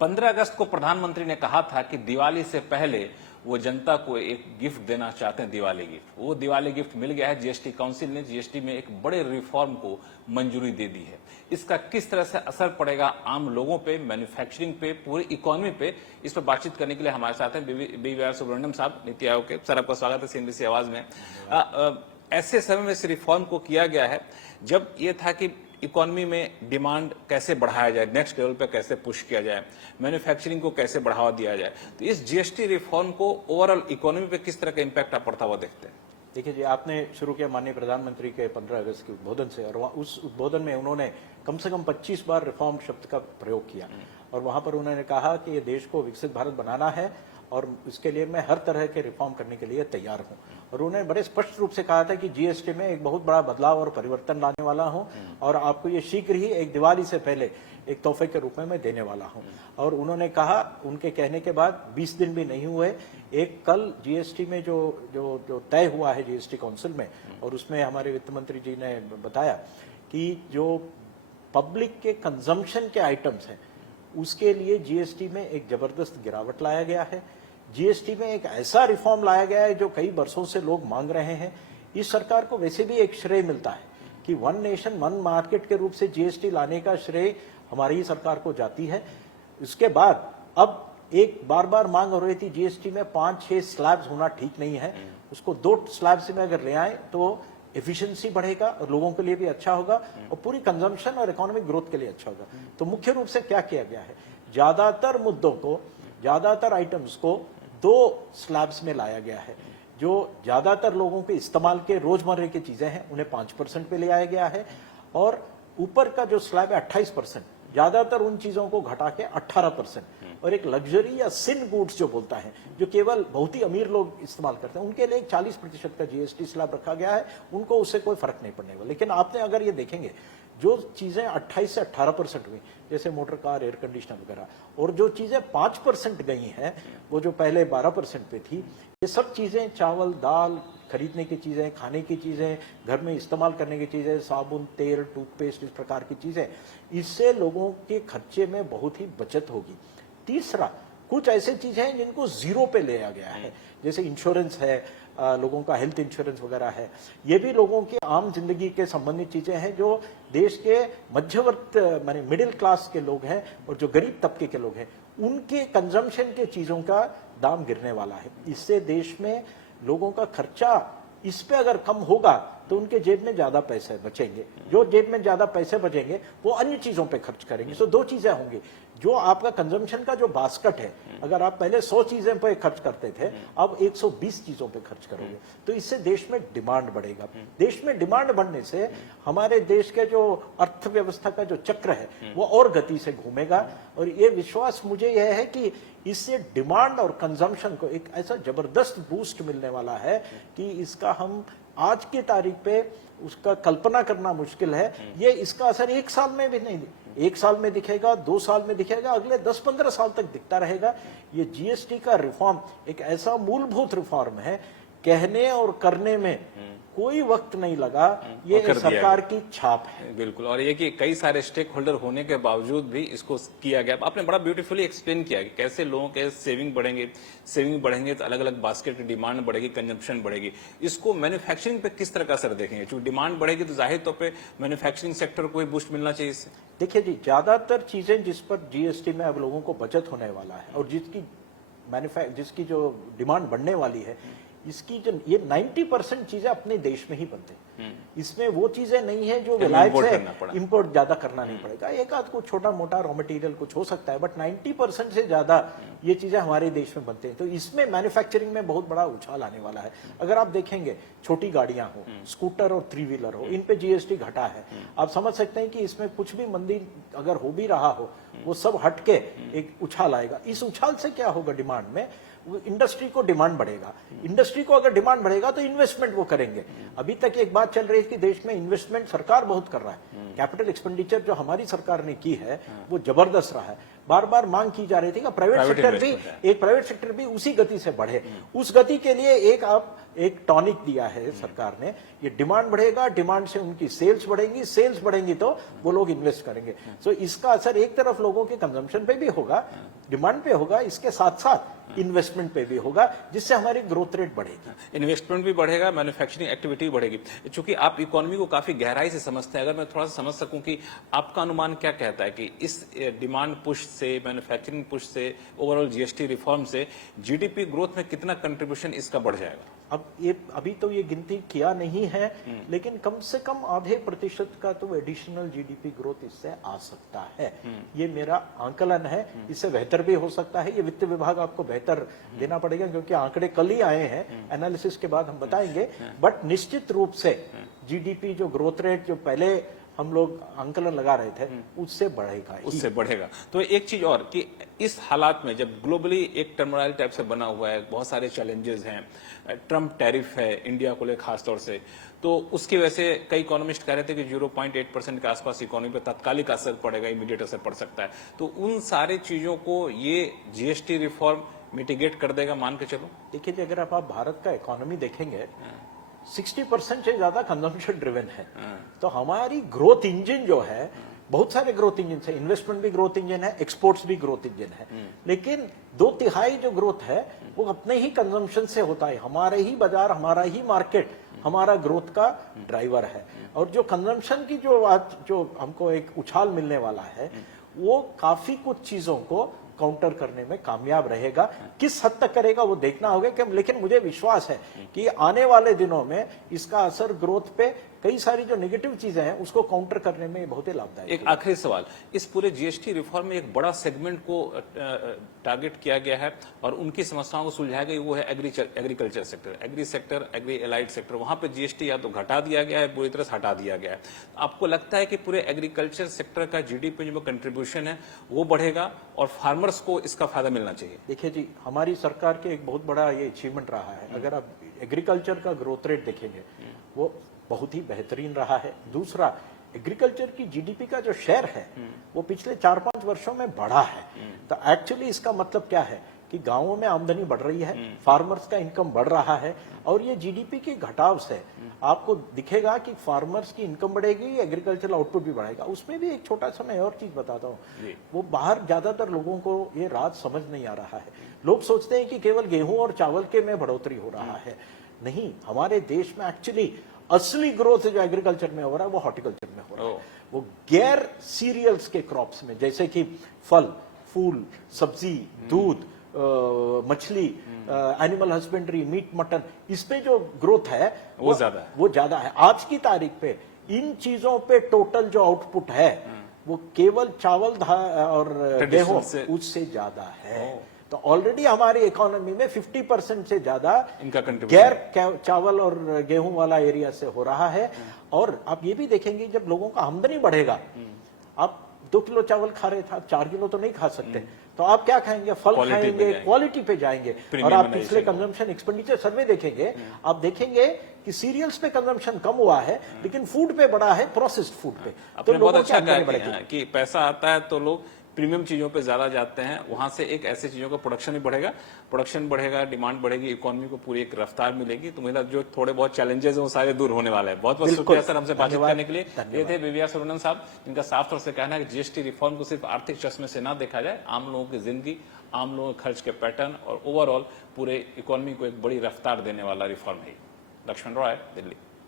15 अगस्त को प्रधानमंत्री ने कहा था कि दिवाली से पहले वो जनता को एक गिफ्ट देना चाहते हैं, दिवाली गिफ्ट। वो दिवाली गिफ्ट मिल गया है। जीएसटी काउंसिल ने जीएसटी में एक बड़े रिफॉर्म को मंजूरी दे दी है। इसका किस तरह से असर पड़ेगा आम लोगों पे, मैन्युफैक्चरिंग पे, पूरी इकोनॉमी पे, इस पर बातचीत करने के लिए हमारे साथ हैं BVR सुब्रमण्यम साहब, नीति आयोग के। सर, आपका स्वागत है CNBC आवाज में। ऐसे समय में इस रिफॉर्म को किया गया है जब ये था कि इकोनॉमी में डिमांड कैसे बढ़ाया जाए, नेक्स्ट लेवल पे कैसे पुश किया जाए, मैन्युफैक्चरिंग को कैसे बढ़ावा दिया जाए। तो इस जीएसटी रिफॉर्म को ओवरऑल इकोनॉमी पे किस तरह का इंपैक्ट आप पड़ता हुआ देखते हैं? देखिए जी, आपने शुरू किया माननीय प्रधानमंत्री के 15 अगस्त के उद्बोधन से, और उस उद्बोधन में उन्होंने कम से कम 25 बार रिफॉर्म शब्द का प्रयोग किया। और वहां पर उन्होंने कहा कि ये देश को विकसित भारत बनाना है और इसके लिए मैं हर तरह के रिफॉर्म करने के लिए तैयार हूं। और उन्होंने बड़े स्पष्ट रूप से कहा था कि जीएसटी में एक बहुत बड़ा बदलाव और परिवर्तन लाने वाला हूं और आपको ये शीघ्र ही एक दिवाली से पहले एक तोहफे के रूप में मैं देने वाला हूं। और उन्होंने कहा, उनके कहने के बाद 20 दिन भी नहीं हुए, एक कल जीएसटी में जो तय हुआ है जीएसटी काउंसिल में, और उसमें हमारे वित्त मंत्री जी ने बताया कि जो पब्लिक के कंजम्पशन के आइटम्स हैं उसके लिए जीएसटी में एक जबरदस्त गिरावट लाया गया है। जीएसटी में एक ऐसा रिफॉर्म लाया गया है जो कई वर्षों से लोग मांग रहे हैं। इस सरकार को वैसे भी एक श्रेय मिलता है कि वन नेशन वन मार्केट के रूप से जीएसटी लाने का श्रेय हमारी ही सरकार को जाती है। इसके बाद अब एक बार बार मांग हो रही थी जीएसटी में 5-6 स्लैब्स होना ठीक नहीं है, उसको 2 स्लैब्स में अगर ले आए तो एफिशिएंसी बढ़ेगा और लोगों के लिए भी अच्छा होगा और पूरी कंजम्पशन और इकोनॉमिक ग्रोथ के लिए अच्छा होगा। तो मुख्य रूप से क्या किया गया है, ज्यादातर मुद्दों को, ज्यादातर आइटम्स को 2 स्लैब्स में लाया गया है। जो ज्यादातर लोगों के इस्तेमाल के रोजमर्रे की चीजें हैं उन्हें 5% पे ले आया गया है, और ऊपर का जो स्लैब है 28%, ज्यादातर उन चीजों को घटा के 18%, और एक लग्जरी या सिन गुड्स जो बोलता है, जो केवल बहुत ही अमीर लोग इस्तेमाल करते हैं, उनके लिए एक 40% का जीएसटी स्लैब रखा गया है। उनको उससे कोई फर्क नहीं पड़ने वाला। लेकिन आपने अगर ये देखेंगे, जो चीजें 28 से 18% हुई, जैसे मोटर कार, एयर कंडीशनर वगैरह, और जो चीजें 5% गई हैं, वो जो पहले 12% पे थी, ये सब चीजें चावल, दाल, खरीदने की चीजें, खाने की चीजें, घर में इस्तेमाल करने की चीजें, साबुन, तेल, टूथपेस्ट, इस प्रकार की चीजें, इससे लोगों के खर्चे में बहुत ही बचत होगी। तीसरा, कुछ ऐसे चीजें हैं जिनको 0 पे ले आ गया है, जैसे इंश्योरेंस है, लोगों का हेल्थ इंश्योरेंस वगैरह है। ये भी लोगों की आम जिंदगी के संबंधित चीजें हैं जो देश के मध्यवर्ग माने मिडिल क्लास के लोग हैं और जो गरीब तबके के लोग हैं, उनके कंजम्पशन के चीजों का दाम गिरने वाला है। इससे देश में लोगों का खर्चा इस पे अगर कम होगा तो उनके जेब में ज्यादा पैसे बचेंगे। जो जेब में ज्यादा पैसे बचेंगे वो अन्य चीजों पे खर्च करेंगे। तो 2 चीजें होंगी, जो आपका कंजम्पशन का जो बास्केट है, अगर आप पहले 100 चीजें पे खर्च करते थे, अब 120 चीजों पे खर्च करोगे, तो इससे देश में डिमांड बढ़ेगा। देश में डिमांड बढ़ने से हमारे देश के जो अर्थव्यवस्था का जो चक्र है वो और गति से घूमेगा। और ये विश्वास मुझे यह है कि इससे डिमांड और कंजम्पशन को एक ऐसा जबरदस्त बूस्ट मिलने वाला है कि इसका हम आज की तारीख पे उसका कल्पना करना मुश्किल है। ये इसका असर 1 साल में भी नहीं, 1 साल में दिखेगा, 2 साल में दिखेगा, अगले 10-15 साल तक दिखता रहेगा। ये जीएसटी का रिफॉर्म एक ऐसा मूलभूत रिफॉर्म है, कहने और करने में कोई वक्त नहीं लगा, ये सरकार की छाप है। बिल्कुल। और ये कि कई सारे स्टेक होल्डर होने के बावजूद भी इसको किया गया। आपने बड़ा ब्यूटीफुली एक्सप्लेन किया कि कैसे लोगों के सेविंग बढ़ेंगे तो अलग अलग बास्केट की डिमांड बढ़ेगी, कंजम्पशन बढ़ेगी। इसको मैन्युफैक्चरिंग पे किस तरह का असर देखेंगे? क्योंकि डिमांड बढ़ेगी तो जाहिर तौर पे मैन्युफैक्चरिंग सेक्टर को भी बूस्ट मिलना चाहिए इससे। देखिए जी, ज्यादातर चीजें जिस पर जीएसटी में अब लोगों को बचत होने वाला है और जिसकी जो डिमांड बढ़ने वाली है, इसकी जो ये 90% चीजें अपने देश में ही बनते हैं। इसमें वो चीजें नहीं है जो विलायत से इंपोर्ट ज्यादा करना नहीं पड़ेगा। एक आध को छोटा मोटा रॉ मटेरियल कुछ हो सकता है, बट 90% से ज्यादा ये चीजें हमारे देश में बनते हैं। तो इसमें मैन्युफैक्चरिंग में बहुत बड़ा उछाल आने वाला है। अगर आप देखेंगे, छोटी गाड़ियां हो, स्कूटर और 3 व्हीलर हो, इन पे जीएसटी घटा है। आप समझ सकते हैं कि इसमें कुछ भी मंदी अगर हो भी रहा हो, वो सब हटके एक उछाल आएगा। इस उछाल से क्या होगा डिमांड में, इंडस्ट्री को डिमांड बढ़ेगा। इंडस्ट्री को अगर डिमांड बढ़ेगा तो इन्वेस्टमेंट वो करेंगे। अभी तक एक बात चल रही है कि देश में इन्वेस्टमेंट सरकार बहुत कर रहा है, कैपिटल एक्सपेंडिचर जो हमारी सरकार ने की है वो जबरदस्त रहा है, बार बार मांग की जा रही थी कि प्राइवेट सेक्टर भी उसी गति से बढ़े। उस गति के लिए एक टॉनिक दिया है सरकार ने, ये डिमांड बढ़ेगा, डिमांड से उनकी सेल्स बढ़ेंगी, सेल्स बढ़ेंगी तो वो लोग इन्वेस्ट करेंगे। सो इसका असर एक तरफ लोगों के कंजम्पशन पे भी होगा, डिमांड पे होगा, इसके साथ साथ इन्वेस्टमेंट पे भी होगा, जिससे हमारी ग्रोथ रेट बढ़ेगी। इन्वेस्टमेंट भी बढ़ेगा, मैन्युफैक्चरिंग एक्टिविटी भी बढ़ेगी। चूंकि आप इकोनॉमी को काफी गहराई से समझते हैं, अगर मैं थोड़ा सा समझ सकूं कि आपका अनुमान क्या कहता है कि इस डिमांड पुश से, मैन्युफैक्चरिंग पुश से, ओवरऑल जीएसटी रिफॉर्म से जीडीपी ग्रोथ में कितना कंट्रीब्यूशन इसका बढ़ जाएगा? अभी तो ये गिनती किया नहीं है, लेकिन कम से कम आधे प्रतिशत का तो एडिशनल जीडीपी ग्रोथ इससे आ सकता है। ये मेरा आंकलन है, इससे बेहतर भी हो सकता है। ये वित्त विभाग आपको बेहतर देना पड़ेगा, क्योंकि आंकड़े कल ही आए हैं, एनालिसिस के बाद हम बताएंगे। बट निश्चित रूप से जीडीपी जो ग्रोथ रेट जो पहले हम लोग आंकलन लगा रहे थे, उससे बढ़ेगा। तो एक चीज और कि इस हालात में जब ग्लोबली एक टर्मोराइल टाइप से बना हुआ है, बहुत सारे चैलेंजेस हैं, ट्रम्प टैरिफ है इंडिया को लेकर खासतौर से, तो उसकी वजह से कई इकोनॉमिस्ट कह रहे थे कि 0.8% के आसपास इकोनॉमी पर तात्कालिक असर पड़ेगा, इमीडिएट असर पड़ सकता है। तो उन सारी चीजों को ये जीएसटी रिफॉर्म मिटिगेट कर देगा, मान के चलो। देखिए, अगर आप भारत का इकोनॉमी देखेंगे, 60% से ज्यादा कंजम्पशन ड्रिवन है। तो हमारी ग्रोथ इंजन जो है, बहुत सारे ग्रोथ इंजन है, इन्वेस्टमेंट भी ग्रोथ इंजन है, एक्सपोर्ट्स भी ग्रोथ इंजन है, लेकिन 2/3 जो ग्रोथ है वो अपने ही कंजम्पशन से होता है। हमारे ही बाजार, हमारा ही मार्केट हमारा ग्रोथ का ड्राइवर है। और जो कंजम्पशन की जो हमको एक उछाल मिलने वाला है, वो काफी कुछ चीजों को काउंटर करने में कामयाब रहेगा। किस हद तक करेगा वो देखना होगा, लेकिन मुझे विश्वास है कि आने वाले दिनों में इसका असर ग्रोथ पे, कई सारी जो नेगेटिव चीजें हैं उसको काउंटर करने में बहुत ही लाभदायक। एक आखिरी सवाल, इस पूरे जीएसटी रिफॉर्म में एक बड़ा सेगमेंट को टारगेट किया गया है और उनकी समस्याओं को सुलझाया गया, वो है agriculture sector, agri allied sector. वहां पे जीएसटी या तो घटा दिया गया है, पूरी तरह से हटा दिया गया है। आपको लगता है कि पूरे एग्रीकल्चर सेक्टर का जीडीपी में जो कंट्रीब्यूशन है वो बढ़ेगा और फार्मर्स को इसका फायदा मिलना चाहिए? देखिए जी, हमारी सरकार के एक बहुत बड़ा ये अचीवमेंट रहा है। अगर आप एग्रीकल्चर का ग्रोथ रेट देखेंगे, वो बहुत ही बेहतरीन रहा है। दूसरा, एग्रीकल्चर की जीडीपी का जो शेयर है वो पिछले 4-5 वर्षों में बढ़ा है। तो एक्चुअली इसका मतलब क्या है कि गांवों में आमदनी बढ़ रही है, फार्मर्स का इनकम बढ़ रहा है, और ये जीडीपी के घटाव से आपको दिखेगा कि फार्मर्स की इनकम बढ़ेगी, एग्रीकल्चरल आउटपुट भी बढ़ेगा। उसमें भी एक छोटा सा मैं और चीज बताता हूँ, वो बाहर ज्यादातर लोगों को ये राज समझ नहीं आ रहा है। लोग सोचते हैं कि केवल गेहूं और चावल के में बढ़ोतरी हो रहा है। नहीं, हमारे देश में एक्चुअली असली ग्रोथ जो एग्रीकल्चर में हो रहा है वो हॉर्टिकल्चर में हो रहा है। वो गैर सीरियल्स के क्रॉप्स में, जैसे कि फल, फूल, सब्जी, दूध, मछली, एनिमल हस्बेंड्री, मीट, मटन, इसमें जो ग्रोथ है वो ज्यादा है। आज की तारीख पे इन चीजों पे टोटल जो आउटपुट है वो केवल चावल और गेहूं उससे ज्यादा है। तो ऑलरेडी हमारी इकोनॉमी में 50% से ज्यादा इनका गैर चावल और गेहूं वाला एरिया से हो रहा है। और आप ये भी देखेंगे, जब लोगों का आमदनी बढ़ेगा, आप 2 किलो चावल खा रहे थे, आप 4 किलो तो नहीं खा सकते, तो आप क्या खाएंगे? फल खाएंगे, क्वालिटी पे जाएंगे। और आप पिछले कंजम्पशन एक्सपेंडिचर सर्वे देखेंगे, आप देखेंगे कि सीरियल्स पे कंजम्पशन कम हुआ है, लेकिन फूड पे बढ़ा है, प्रोसेस्ड फूड पे। तो बहुत अच्छा कहा कि पैसा आता है तो लोग प्रीमियम चीजों पे ज्यादा जाते हैं, वहां से एक ऐसी चीजों का प्रोडक्शन बढ़ेगा, डिमांड बढ़ेगी, इकोनॉमी को पूरी एक रफ्तार मिलेगी। तो मेरा जो थोड़े बहुत चैलेंजेस है वो सारे दूर होने वाले हैं। बहुत बहुत शुक्रिया सर हमसे बातचीत करने के लिए। ये थे बीवीआर सुब्रमण्यम साहब, जिनका साफ तौर से कहना है कि जीएसटी रिफॉर्म को सिर्फ आर्थिक चश्मे से ना देखा जाए, आम लोगों की जिंदगी, आम लोगों के खर्च के पैटर्न और ओवरऑल पूरे इकोनॉमी को एक बड़ी रफ्तार देने वाला रिफॉर्म है। लक्ष्मण रॉय, दिल्ली।